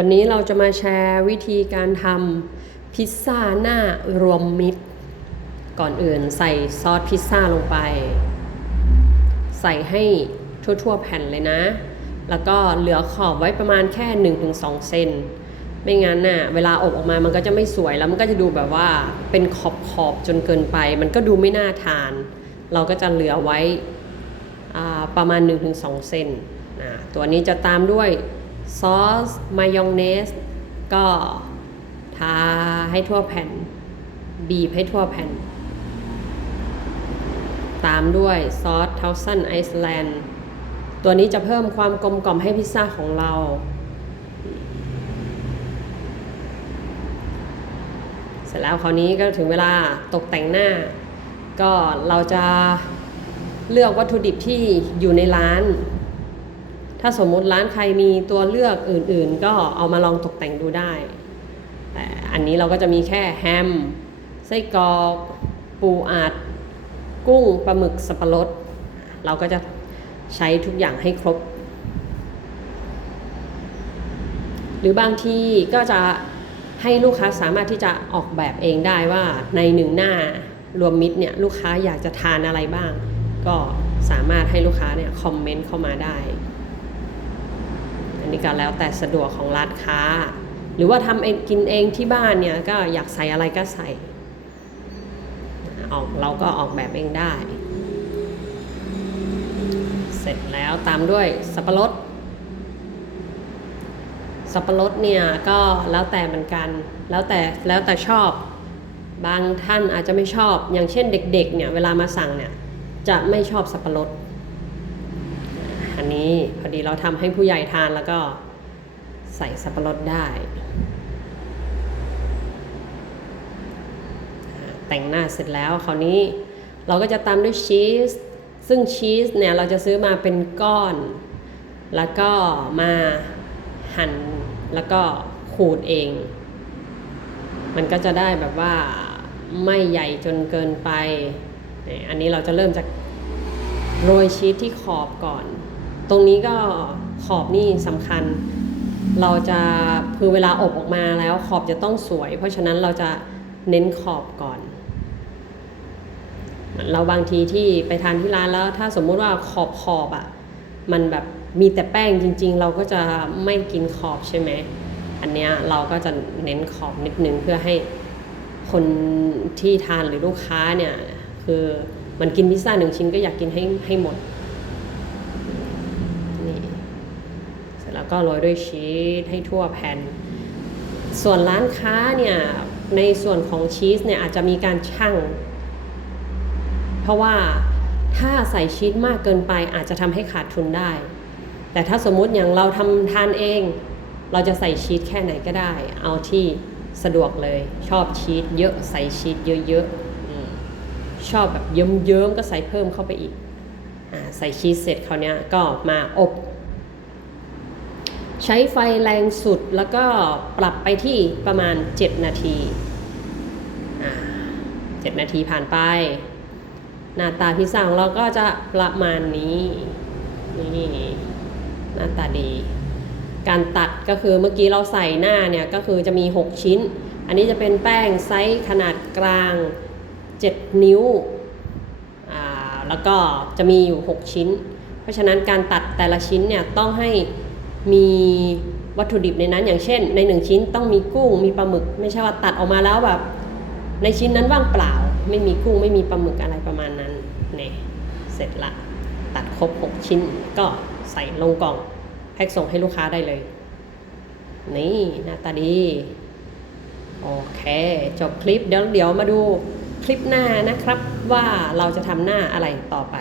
วันนี้เราจะมาแชร์วิธีการทำพิซซ่าหน้ารวมมิตร ก่อนอื่นใส่ซอสพิซซ่าลงไป ใส่ให้ทั่วๆแผ่นเลยนะ แล้วก็เหลือขอบไว้ประมาณแค่ 1-2 เซนไม่งั้นน่ะเวลาอบออกมามันก็จะไม่สวยแล้วมันก็จะดูแบบว่าเป็นขอบขอบๆจนเกินไป มันก็ดูไม่น่าทาน เราก็จะเหลือไว้ประมาณ 1-2 เซนนะตัวนี้จะตามด้วย ซอส มายองเนส ก็ทาให้ทั่วแผ่น บีบให้ทั่วแผ่น ตามด้วยซอสเทาซันไอซ์แลนด์ตัวนี้จะเพิ่มความกลมกล่อมให้พิซซ่าของเรา เสร็จแล้วคราวนี้ก็ถึงเวลาตกแต่งหน้า ก็เราจะเลือกวัตถุดิบที่อยู่ในร้าน ถ้าสมมุติร้านใครมีตัวเลือกอื่นๆ ก็เอามาลองตกแต่งดูได้ แต่อันนี้เราก็จะมีแค่แฮมไส้กรอกปูอัด กุ้งปลาหมึกสับปะรด เราก็จะใช้ทุกอย่างให้ครบ หรือบางทีก็จะให้ลูกค้าสามารถที่จะออกแบบเองได้ว่าในหนึ่งหน้ารวมมิตรเนี่ยลูกค้าอยากจะทานอะไรบ้าง ก็สามารถให้ลูกค้าเนี่ยคอมเมนต์เข้ามาได้ อันนี้ก็แล้วแต่สะดวกของร้านค้า หรือว่าทำเองกินเองที่บ้านเนี่ยก็อยากใส่อะไรก็ใส่ออกเราก็ออกแบบเองได้ เสร็จแล้วตามด้วยสับปะรด สับปะรดเนี่ยก็แล้วแต่เหมือนกัน แล้วแต่แล้วแต่ชอบ บางท่านอาจจะไม่ชอบ อย่างเช่นเด็กๆเนี่ยเวลามาสั่งเนี่ยจะไม่ชอบสับปะรด อันนี้พอดีเราทำให้ผู้ใหญ่ทานแล้วก็ใส่สับปะรดได้ แต่งหน้าเสร็จแล้วคราวนี้เราก็จะตามด้วยชีส ซึ่งชีสเนี่ยเราจะซื้อมาเป็นก้อน แล้วก็มาหั่นแล้วก็ขูดเอง มันก็จะได้แบบว่าไม่ใหญ่จนเกินไป อันนี้เราจะเริ่มจากโรยชีสที่ขอบก่อน ตรงนี้ก็ขอบนี่สำคัญ เราจะคือเวลาอบออกมาแล้วขอบจะต้องสวย เพราะฉะนั้นเราจะเน้นขอบก่อนเราบางทีที่ไปทานที่ร้านแล้ว ถ้าสมมุติว่าขอบขอบอะ่ะมันแบบมีแต่แป้งจริง ๆ เราก็จะไม่กินขอบใช่ไหมอันเนี้ยเราก็จะเน้นขอบนิดนึงเพื่อให้คนที่ทานหรือลูกค้าเนี่ยคือมันกินพิซซ่าหนึ่งชิ้นก็อยากกินให้ให้หมดนี่เสร็จแล้ว ก็โรยด้วยชีสให้ทั่วแผ่น ส่วนร้านค้าเนี่ยในส่วนของชีสเนี่ยอาจจะมีการชั่ง เพราะว่าถ้าใส่ชีสมากเกินไปอาจจะทำให้ขาดทุนได้ แต่ถ้าสมมุติอย่างเราทำทานเอง เราจะใส่ชีสแค่ไหนก็ได้ เอาที่สะดวกเลย ชอบชีสเยอะใส่ชีสเยอะๆชอบแบบเยิ้มๆก็ใส่เพิ่มเข้าไปอีกอใส่ชีสเสร็จคราวเนี้ยก็มาอบ ใช้ไฟแรงสุดแล้วก็ปรับไปที่ประมาณ 7 นาทีอ่า7นาทีผ่านไป หน้าตาพิซซ่าของเราก็จะประมาณนี้นี่หน้าตาดี การตัดก็คือเมื่อกี้เราใส่หน้าเนี่ยก็คือจะมี 6 ชิ้น อันนี้จะเป็นแป้งไซส์ขนาดกลาง 7 นิ้วอ่าแล้วก็จะมีอยู่ 6 ชิ้น เพราะฉะนั้นการตัดแต่ละชิ้นเนี่ยต้องให้ มีวัตถุดิบในนั้นอย่างเช่น ใน1ชิ้นต้องมีกุ้งมีปลาหมึก ไม่ใช่ว่าตัดออกมาแล้วแบบ ในชิ้นนั้นว่างเปล่า ไม่มีกุ้งไม่มีปลาหมึกอะไรประมาณนั้นเนี่ยเสร็จละตัดครบ 6 ชิ้นก็ใส่ลงกล่องแพ็กส่งให้ลูกค้าได้เลย นี่หน้าตาดีโอเค จบคลิปเดี๋ยวเดี๋ยวมาดูคลิปหน้านะครับว่าเราจะทำหน้าอะไรต่อไป